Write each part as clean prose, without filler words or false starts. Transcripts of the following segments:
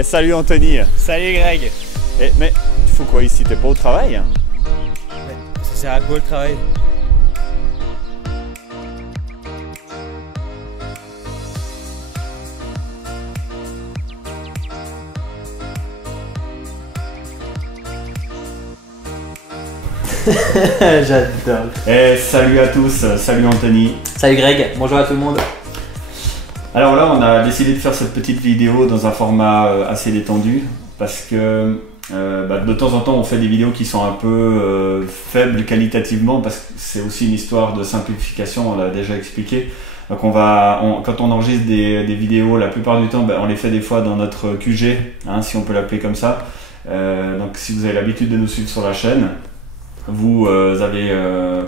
Eh, salut Anthony. Salut Greg. Mais tu fais quoi ici? T'es pas au travail? Ça sert à quoi le travail? J'adore. Eh, salut à tous, salut Anthony. Salut Greg, bonjour à tout le monde. Alors là, on a décidé de faire cette petite vidéo dans un format assez détendu parce que de temps en temps, on fait des vidéos qui sont un peu faibles qualitativement parce que c'est aussi une histoire de simplification, on l'a déjà expliqué. Donc quand on enregistre des vidéos, la plupart du temps, on les fait des fois dans notre QG, hein, si on peut l'appeler comme ça. Donc si vous avez l'habitude de nous suivre sur la chaîne, vous avez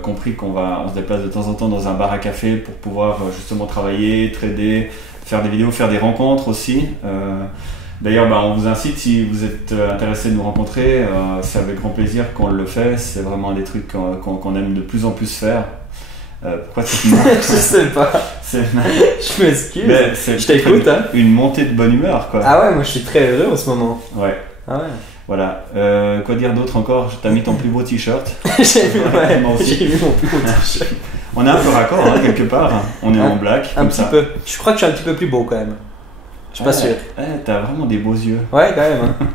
compris on se déplace de temps en temps dans un bar à café pour pouvoir justement travailler, trader, faire des vidéos, faire des rencontres aussi. D'ailleurs, on vous incite, si vous êtes intéressé de nous rencontrer, c'est avec grand plaisir qu'on le fait. C'est vraiment un des trucs qu'on aime de plus en plus faire. Pourquoi tu te Je sais pas. Je m'excuse. Je t'écoute. Hein. Une montée de bonne humeur, quoi. Ah ouais, moi je suis très heureux en ce moment. Ouais. Ah ouais. Voilà. Quoi dire d'autre encore? T'as mis ton plus beau t-shirt. J'ai vu, ouais, moi aussi. j'ai vu mon plus beau t-shirt. On est un peu raccord, hein, quelque part. On est en black, comme ça. Un petit peu. Je crois que je suis un petit peu plus beau quand même. Je suis pas sûr. T'as vraiment des beaux yeux. Ouais, quand même. Hein.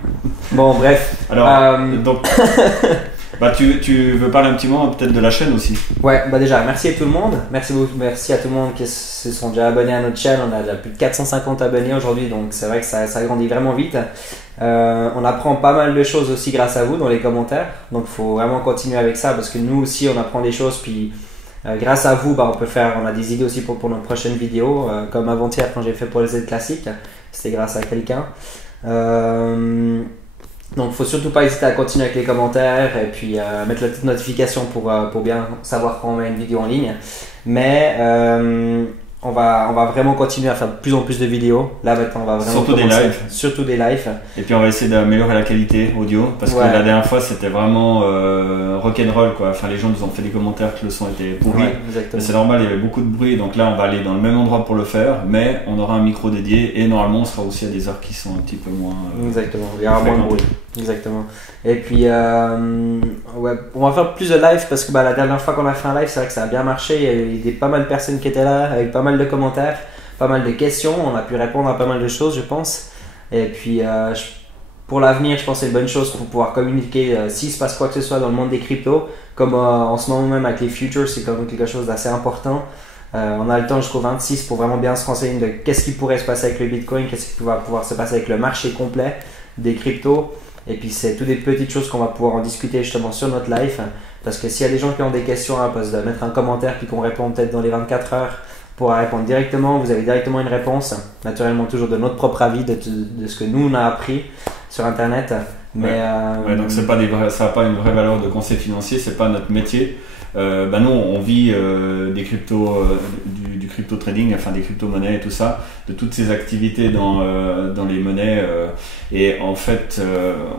Bon, bref. Alors, donc, tu veux parler un petit moment peut-être de la chaîne aussi? Ouais, déjà, merci à tout le monde. Merci à tout le monde qui se sont déjà abonnés à notre chaîne. On a déjà plus de 450 abonnés aujourd'hui, donc c'est vrai que ça grandit vraiment vite. On apprend pas mal de choses aussi grâce à vous dans les commentaires. Donc, il faut vraiment continuer avec ça parce que nous aussi, on apprend des choses. Puis, grâce à vous, on a des idées aussi pour nos prochaines vidéos. Comme avant-hier, quand j'ai fait pour les aides classiques, c'était grâce à quelqu'un. Donc, faut surtout pas hésiter à continuer avec les commentaires et puis mettre la petite notification pour bien savoir quand on met une vidéo en ligne. Mais on va vraiment continuer à faire de plus en plus de vidéos. Là maintenant, on va vraiment surtout des lives. Surtout des lives. Et puis on va essayer d'améliorer la qualité audio parce que la dernière fois c'était vraiment rock'n'roll quoi. Enfin, les gens nous ont fait des commentaires que le son était pourri. Ouais, c'est normal, il y avait beaucoup de bruit. Donc là, on va aller dans le même endroit pour le faire, mais on aura un micro dédié et normalement, on sera aussi à des heures qui sont un petit peu moins. Exactement. Il y aura moins de bruit. Exactement. Et puis, on va faire plus de live parce que la dernière fois qu'on a fait un live, c'est vrai que ça a bien marché. Il y a pas mal de personnes qui étaient là avec pas mal de commentaires, pas mal de questions. On a pu répondre à pas mal de choses, je pense. Et puis, pour l'avenir, je pense que c'est une bonne chose pour pouvoir communiquer s'il se passe quoi que ce soit dans le monde des cryptos. Comme en ce moment même avec les futures, c'est quand même quelque chose d'assez important. On a le temps jusqu'au 26 pour vraiment bien se renseigner de qu'est-ce qui pourrait se passer avec le Bitcoin, qu'est-ce qui va pouvoir se passer avec le marché complet des cryptos. Et puis c'est toutes des petites choses qu'on va pouvoir en discuter justement sur notre live. Parce que s'il y a des gens qui ont des questions, de mettre un commentaire puis qu'on répond peut-être dans les 24 heures pour répondre directement. Vous avez directement une réponse. Naturellement toujours de notre propre avis, de ce que nous on a appris sur internet. Mais donc ça n'a pas une vraie valeur de conseil financier, c'est pas notre métier. Nous on vit des cryptos, du crypto trading, enfin des crypto-monnaies et tout ça, de toutes ces activités dans les monnaies et en fait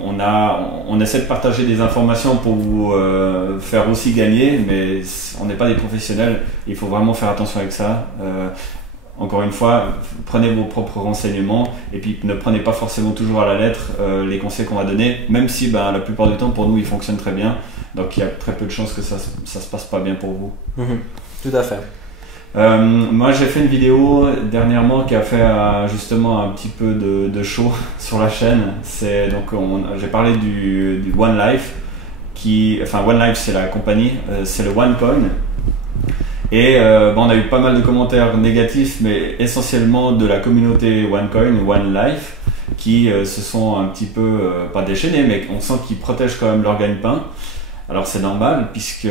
on essaie de partager des informations pour vous faire aussi gagner, mais on n'est pas des professionnels, il faut vraiment faire attention avec ça. Encore une fois, prenez vos propres renseignements et puis ne prenez pas forcément toujours à la lettre les conseils qu'on va donner, même si la plupart du temps pour nous ils fonctionnent très bien. Donc il y a très peu de chances que ça se passe pas bien pour vous. Tout à fait. Moi j'ai fait une vidéo dernièrement qui a fait justement un petit peu de show sur la chaîne. J'ai parlé du One Life. One Life c'est la compagnie, c'est le OneCoin. Et on a eu pas mal de commentaires négatifs, mais essentiellement de la communauté OneCoin, One Life, qui se sont un petit peu, pas déchaînés, mais on sent qu'ils protègent quand même leur gagne-pain. Alors c'est normal, puisque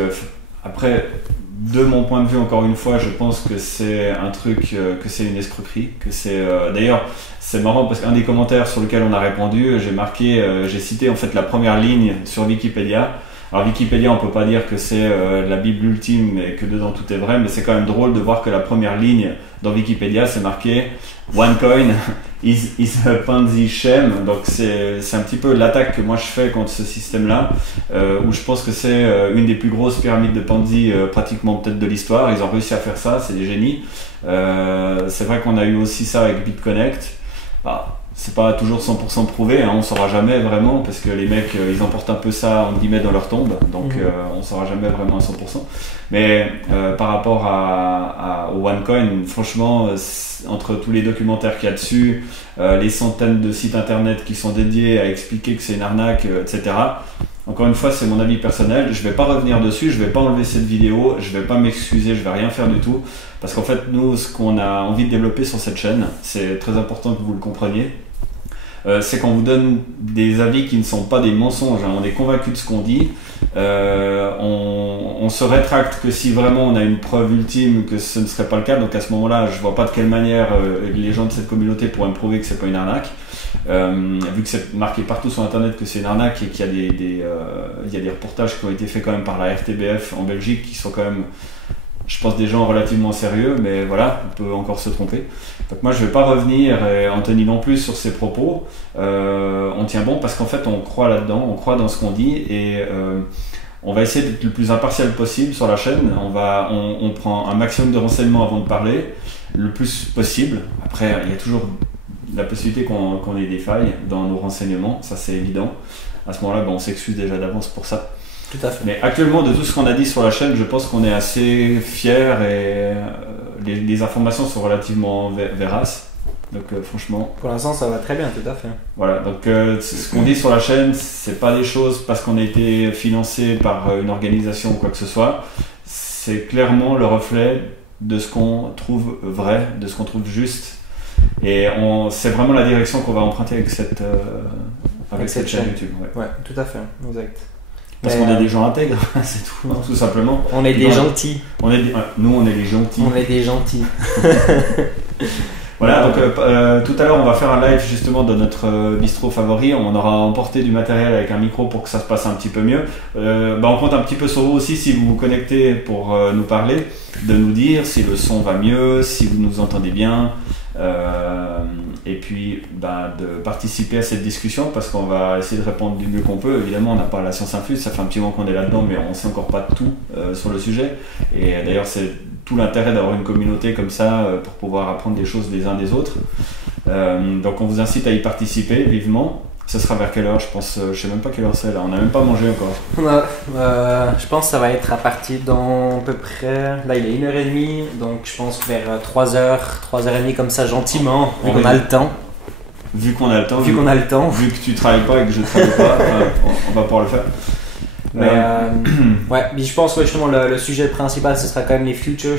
après, de mon point de vue, encore une fois, je pense que c'est un truc, que c'est une escroquerie, que c'est. D'ailleurs, c'est marrant parce qu'un des commentaires sur lequel on a répondu, j'ai cité en fait la première ligne sur Wikipédia. Alors Wikipédia, on peut pas dire que c'est la Bible ultime et que dedans tout est vrai, mais c'est quand même drôle de voir que la première ligne dans Wikipédia, c'est marqué OneCoin is a Ponzi scheme. Donc c'est un petit peu l'attaque que moi je fais contre ce système-là, où je pense que c'est une des plus grosses pyramides de Ponzi pratiquement peut-être de l'histoire. Ils ont réussi à faire ça, c'est des génies. C'est vrai qu'on a eu aussi ça avec BitConnect. c'est pas toujours 100% prouvé, hein, on saura jamais vraiment, parce que les mecs, ils emportent un peu ça, en guillemets, dans leur tombe, donc on saura jamais vraiment à 100%. Mais par rapport au OneCoin, franchement, entre tous les documentaires qu'il y a dessus, les centaines de sites internet qui sont dédiés à expliquer que c'est une arnaque, etc. Encore une fois, c'est mon avis personnel, je vais pas revenir dessus, je vais pas enlever cette vidéo, je vais pas m'excuser, je vais rien faire du tout, parce qu'en fait, nous, ce qu'on a envie de développer sur cette chaîne, c'est très important que vous le compreniez, c'est qu'on vous donne des avis qui ne sont pas des mensonges, hein. On est convaincu de ce qu'on dit, on se rétracte que si vraiment on a une preuve ultime que ce ne serait pas le cas, donc à ce moment-là, je vois pas de quelle manière les gens de cette communauté pourraient me prouver que c'est pas une arnaque. Vu que c'est marqué partout sur internet que c'est une arnaque et qu'il y a il y a des reportages qui ont été faits quand même par la RTBF en Belgique qui sont quand même, je pense, des gens relativement sérieux, mais voilà, on peut encore se tromper. Donc moi je vais pas revenir, et Anthony non plus, sur ses propos. On tient bon parce qu'en fait on croit là-dedans, on croit dans ce qu'on dit, et on va essayer d'être le plus impartial possible sur la chaîne. On prend un maximum de renseignements avant de parler, le plus possible. Après il y a toujours la possibilité qu'on ait des failles dans nos renseignements, ça c'est évident. À ce moment-là, on s'excuse déjà d'avance pour ça. Tout à fait. Mais actuellement, de tout ce qu'on a dit sur la chaîne, je pense qu'on est assez fiers et les informations sont relativement véraces. Donc franchement... Pour l'instant, ça va très bien, tout à fait. Voilà, donc ce qu'on dit sur la chaîne, c'est pas des choses parce qu'on a été financé par une organisation ou quoi que ce soit. C'est clairement le reflet de ce qu'on trouve vrai, de ce qu'on trouve juste. Et c'est vraiment la direction qu'on va emprunter avec cette chaîne YouTube. Ouais, tout à fait, exact. Parce qu'on est des gens intègres, c'est tout simplement. On est des gentils. Nous, on est les gentils. On est des gentils. Voilà, donc tout à l'heure, on va faire un live justement de notre bistrot favori. On aura emporté du matériel avec un micro pour que ça se passe un petit peu mieux. On compte un petit peu sur vous aussi si vous vous connectez pour nous parler, de nous dire si le son va mieux, si vous nous entendez bien. Et puis de participer à cette discussion parce qu'on va essayer de répondre du mieux qu'on peut. Évidemment, on n'a pas la science infuse, ça fait un petit moment qu'on est là-dedans, mais on ne sait encore pas tout sur le sujet. Et d'ailleurs, c'est tout l'intérêt d'avoir une communauté comme ça pour pouvoir apprendre des choses des uns des autres. Donc on vous incite à y participer vivement. Ce sera vers quelle heure? Je pense, je sais même pas quelle heure c'est là, on n'a même pas mangé encore. Je pense que ça va être à partir dans à peu près, là il est 1h30, donc je pense vers 3h, 3h30 comme ça gentiment, on a le temps. Vu qu'on a le temps, vu que tu travailles pas et que je travaille pas, on va pouvoir le faire. Mais je pense que justement le sujet principal ce sera quand même les futures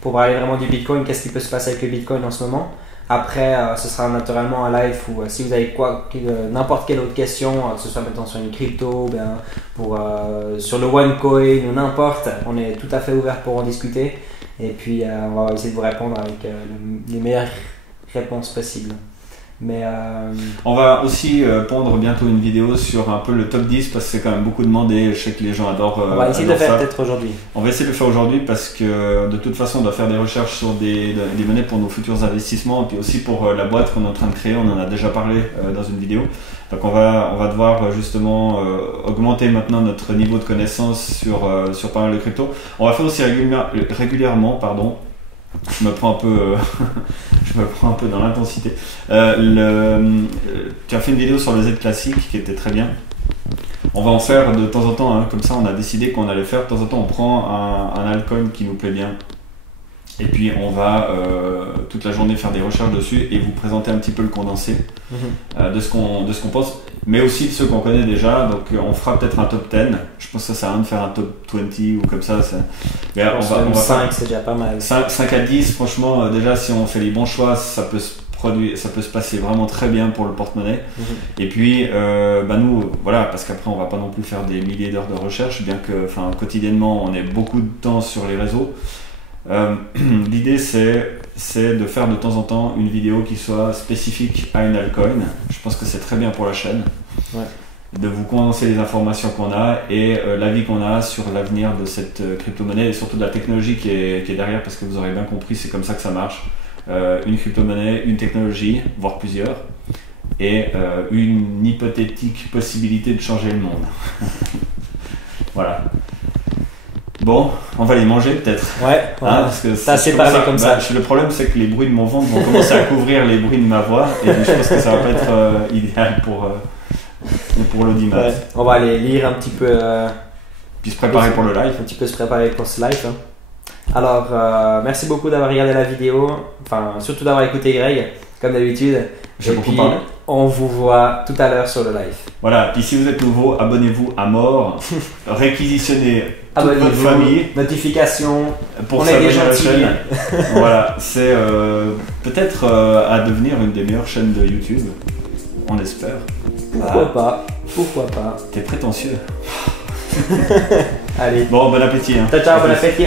pour parler vraiment du Bitcoin, qu'est-ce qui peut se passer avec le Bitcoin en ce moment. Après, ce sera naturellement un live où si vous avez n'importe quelle autre question, que ce soit maintenant sur une crypto, sur le OneCoin ou n'importe, on est tout à fait ouvert pour en discuter. Et puis, on va essayer de vous répondre avec les meilleures réponses possibles. Mais on va aussi pondre bientôt une vidéo sur un peu le top 10 parce que c'est quand même beaucoup demandé. Je sais que les gens adorent. On va essayer de le faire peut-être aujourd'hui. On va essayer de le faire aujourd'hui parce que de toute façon on doit faire des recherches sur des monnaies pour nos futurs investissements et puis aussi pour la boîte qu'on est en train de créer. On en a déjà parlé dans une vidéo. Donc on va devoir justement augmenter maintenant notre niveau de connaissance sur pas mal de crypto. On va faire aussi régulièrement, je me prends un peu dans l'intensité. Tu as fait une vidéo sur le Z classique qui était très bien. On va en faire de temps en temps, hein, comme ça on a décidé qu'on allait faire. De temps en temps on prend un altcoin qui nous plaît bien. Et puis on va toute la journée faire des recherches dessus et vous présenter un petit peu le condensé de ce qu'on pense, mais aussi de ceux qu'on connaît déjà. Donc on fera peut-être un top 10. Je pense que ça sert à rien de faire un top 20 ou comme ça. Mais on va 5, c'est déjà pas mal. 5 à 10, franchement, déjà si on fait les bons choix, ça peut se passer vraiment très bien pour le porte-monnaie. Et puis nous, voilà, parce qu'après on va pas non plus faire des milliers d'heures de recherche, bien que quotidiennement on ait beaucoup de temps sur les réseaux. L'idée c'est de faire de temps en temps une vidéo qui soit spécifique à une altcoin. Je pense que c'est très bien pour la chaîne, de vous condenser les informations qu'on a et l'avis qu'on a sur l'avenir de cette crypto-monnaie et surtout de la technologie qui est derrière, parce que vous aurez bien compris, c'est comme ça que ça marche. Une crypto-monnaie, une technologie, voire plusieurs, et une hypothétique possibilité de changer le monde. Voilà. Bon, on va les manger peut-être. Ouais, Hein, parce que t'as si je séparé commence à- comme ça. Le problème, c'est que les bruits de mon ventre vont commencer à couvrir les bruits de ma voix. Et je pense que ça va pas être idéal pour l'audimat. Ouais. On va aller lire un petit peu. Puis se préparer pour le live. Un petit peu se préparer pour ce live. Hein. Alors, merci beaucoup d'avoir regardé la vidéo. Enfin, surtout d'avoir écouté Greg, comme d'habitude. J'ai Et beaucoup puis, parlé. on vous voit tout à l'heure sur le live. Voilà, puis si vous êtes nouveau, abonnez-vous à mort. Réquisitionnez toute votre Abonnez-vous, famille notifications. pour On est s'abonner des à la gentils. chaîne. Voilà, c'est peut-être à devenir une des meilleures chaînes de YouTube. On espère. Pourquoi pas? Pourquoi pas? T'es prétentieux. Allez. Bon, bon appétit. Hein. Ciao, ciao, À bon plus. appétit.